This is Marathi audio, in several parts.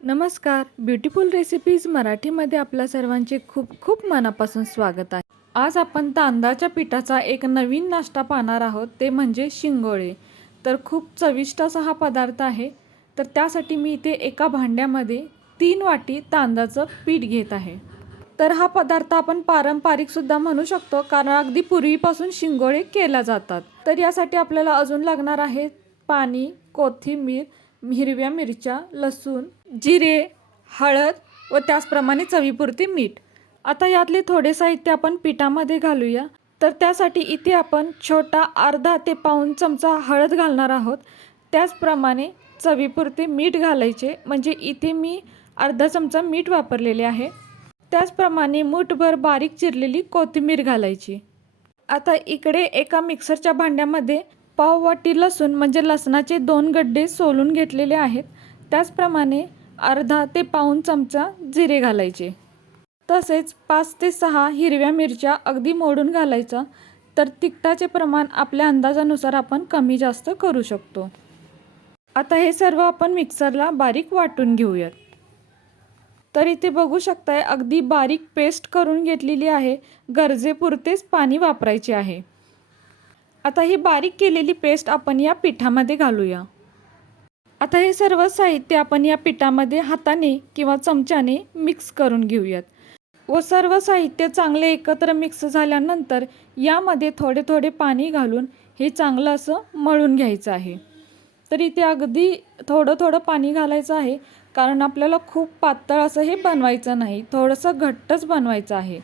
नमस्कार. ब्युटिफुल रेसिपीज मराठीमध्ये आपल्या सर्वांचे खूप खूप मनापासून स्वागत आहे. आज आपण तांदळाच्या पिठाचा एक नवीन नाश्ता पाहणार आहोत. ते म्हणजे शिंगोळे. तर खूप चविष्ट असा हा पदार्थ आहे. तर त्यासाठी मी इथे एका भांड्यामध्ये तीन वाटी तांदळाचं पीठ घेत आहे. तर हा पदार्थ आपण पारंपरिकसुद्धा म्हणू शकतो कारण अगदी पूर्वीपासून शिंगोळे केल्या जातात. तर यासाठी आपल्याला अजून लागणार आहे पाणी कोथिंबीर हिरव्या मिरच्या लसूण जिरे हळद व त्याचप्रमाणे चवीपुरती मीठ. आता यातले थोडे साहित्य आपण पिठामध्ये घालूया. तर त्यासाठी इथे आपण छोटा अर्धा ते पाऊण चमचा हळद घालणार आहोत. त्याचप्रमाणे चवीपुरते मीठ घालायचे. म्हणजे इथे मी अर्धा चमचा मीठ वापरलेले आहे. त्याचप्रमाणे मूठभर बारीक चिरलेली कोथिंबीर घालायची. आता इकडे एका मिक्सरच्या भांड्यामध्ये पाव वाटी लसूण म्हणजे लसणाचे दोन गड्डे सोलून घेतलेले आहेत. त्याचप्रमाणे अर्धा ते पाऊण चमचा जिरे घालायचे. तसेच पाच ते सहा हिरव्या मिरच्या अगदी मोडून घालायचा तर तिखटाचे प्रमाण आपल्या अंदाजानुसार आपण कमी जास्त करू शकतो. आता हे सर्व आपण मिक्सरला बारीक वाटून घेऊयात. तर इथे बघू शकताय अगदी बारीक पेस्ट करून घेतलेली आहे. गरजेपुरतेच पाणी वापरायचे आहे. आता ही बारीक केलेली पेस्ट आपण या पिठामध्ये घालूया. आता हे सर्व साहित्य आपण या पिठामध्ये हाताने किंवा चमच्याने मिक्स करून घेऊयात. व सर्व साहित्य चांगले एकत्र मिक्स झाल्यानंतर यामध्ये थोडे थोडे पाणी घालून हे चांगलं असं मळून घ्यायचं आहे. तर इथे अगदी थोडं थोडं पाणी घालायचं आहे कारण आपल्याला खूप पातळ असं हे बनवायचं नाही थोडंसं घट्टच बनवायचं आहे.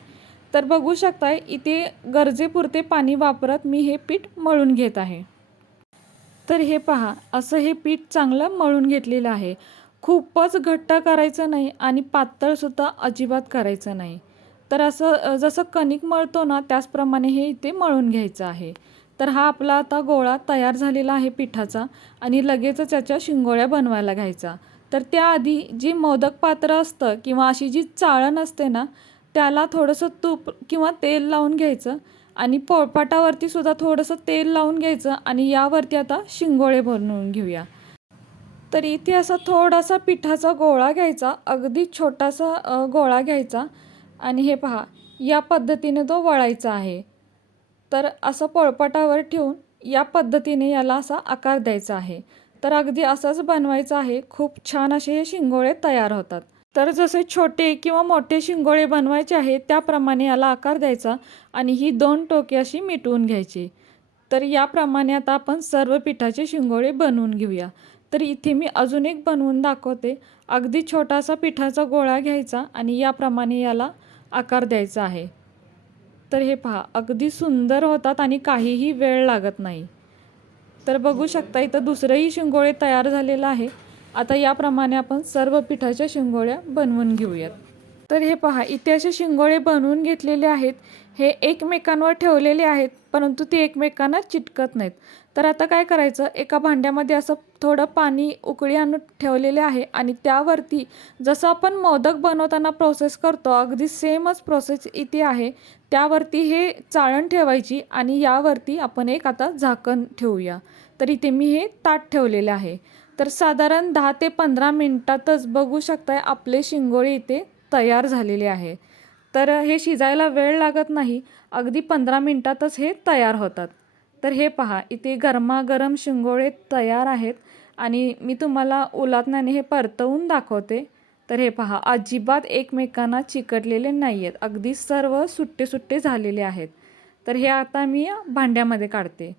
तर बघू शकता इथे गरजेपुरते पाणी वापरत मी हे पीठ मळून घेत आहे. तर हे पहा असं हे पीठ चांगलं मळून घेतलेलं आहे. खूपच घट्ट करायचं नाही आणि पातळसुद्धा अजिबात करायचं नाही. तर असं जसं कणिक मळतो ना त्याचप्रमाणे हे इथे मळून घ्यायचं आहे. तर हा आपला आता गोळा तयार झालेला आहे पिठाचा आणि लगेचच त्याच्या शिंगोळ्या बनवायला घ्यायचा. तर त्याआधी जी मोदक पात्र असतं किंवा अशी जी चाळण असते ना त्याला थोडंसं तूप किंवा तेल लावून घ्यायचं आणि पोळपाटावरती सुद्धा थोडंसं तेल लावून घ्यायचं आणि यावरती आता शिंगोळे बनवून घेऊया. तर इथे असा थोडासा पिठाचा गोळा घ्यायचा अगदी छोटासा गोळा घ्यायचा आणि हे पहा या पद्धतीने तो वळायचा आहे. तर असं पोळपाटावर ठेवून या पद्धतीने याला असा आकार द्यायचा आहे. तर अगदी असंच बनवायचं आहे खूप छान असे हे शिंगोळे तयार होतात. तर जसे छोटे किंवा मोठे शिंगोळे बनवायचे आहे त्याप्रमाणे याला आकार द्यायचा आणि ही दोन टोके अशी मिटवून घ्यायची. तर याप्रमाणे आता आपण सर्व पिठाचे शिंगोळे बनवून घेऊया. तर इथे मी अजून एक बनवून दाखवते. अगदी छोटासा पिठाचा गोळा घ्यायचा आणि याप्रमाणे याला आकार द्यायचा आहे. तर हे पहा अगदी सुंदर होतात आणि काहीही वेळ लागत नाही. तर बघू शकता इथं दुसरंही शिंगोळे तयार झालेलं आहे. आता याप्रमाणे आपण सर्व पिठाच्या शिंगोळ्या बनवून घेऊयात. तर हे पहा इथे असे शिंगोळे बनवून घेतलेले आहेत. हे एकमेकांवर ठेवलेले आहेत परंतु ते एकमेकांना चिटकत नाहीत. तर आता काय करायचं? एका भांड्यामध्ये असं थोडं पाणी उकळी आणून ठेवलेले आहे आणि त्यावरती जसं आपण मोदक बनवताना प्रोसेस करतो अगदी सेमच प्रोसेस इथे आहे. त्यावरती हे चाळण ठेवायची आणि यावरती आपण एक आता झाकण ठेवूया. तर इथे मी हे ताट ठेवलेले आहे. तर साधारण दहा ते पंधरा मिनटातच बघू शकताय आपले शिंगोळे इथे तयार झालेले आहे. तर हे शिजायला वेळ लागत नाही अगदी पंधरा मिनटातच हे तयार होतात. तर हे पहा इथे गरमागरम शिंगोळे तयार आहेत आणि मी तुम्हाला उलातण्याने हे परतवून दाखवते. तर हे पहा अजिबात एकमेकांना चिकटलेले नाही आहेत अगदी सर्व सुट्टे सुट्टे झालेले आहेत. तर हे आता मी भांड्यामध्ये काढते.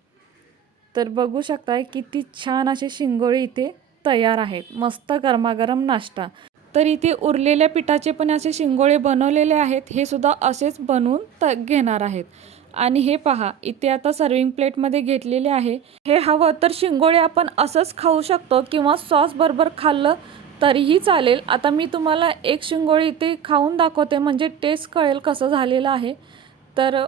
तर बघू शकताय किती छान असे शिंगोळे इथे तयार आहेत. मस्त गरमागरम नाश्ता. तर इथे उरलेल्या पिठाचे पण असे शिंगोळे बनवलेले आहेत. हे सुद्धा असेच बनवून त घेणार आहेत. आणि हे पहा इथे आता सर्विंग प्लेटमध्ये घेतलेले आहे. हे हवं तर शिंगोळे आपण असंच खाऊ शकतो किंवा सॉस बरोबर खाल्लं तरीही चालेल. आता मी तुम्हाला एक शिंगोळे इथे खाऊन दाखवते. म्हणजे टेस्ट कळेल कसं झालेलं आहे. तर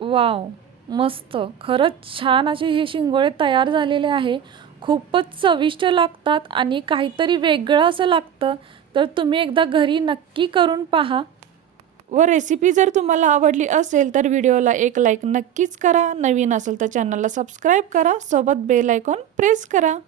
वाव मस्त. खरंच छान असे हे शिंगोळे तयार झालेले आहे. खूपच चविष्ट लागतात आणि काहीतरी वेगळं असं लागतं. तर तुम्ही एकदा घरी नक्की करून पहा. व रेसिपी जर तुम्हाला आवडली असेल तर व्हिडिओला एक लाईक नक्कीच करा. नवीन असेल तर चॅनलला सबस्क्राईब करा. सोबत बेल आयकॉन प्रेस करा.